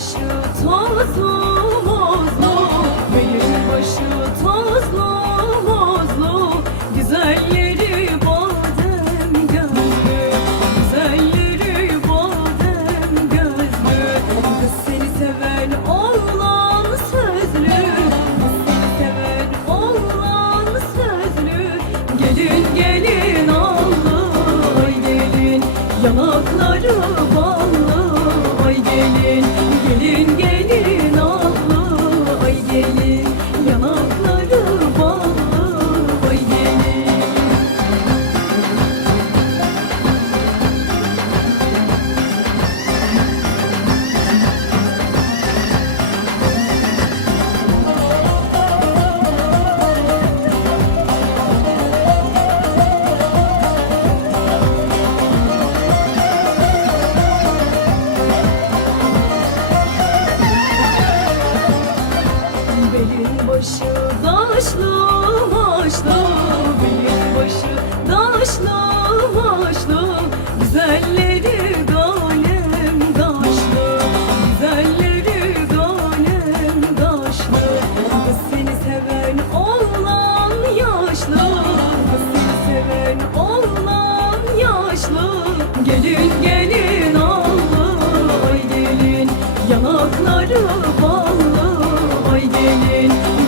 başı tozlu mozlu Benim başı tozlu mozlu Güzelleri baldım gözlü. Güzelleri baldım gözlü. Seni seven olan sözlü. Seven olan sözlü. Gelin gelin Allah gelin Yanakları bal başı daşlı maşlı Belin başı daşlı maşlı. Güzelleri galem daşlı Güzelleri galem daşlı. Kız seni seven oğlan yaşlı Kız seni seven oğlan yaşlı. Gelin gelin allı Ay gelin. Yanakları ballı Ay gelin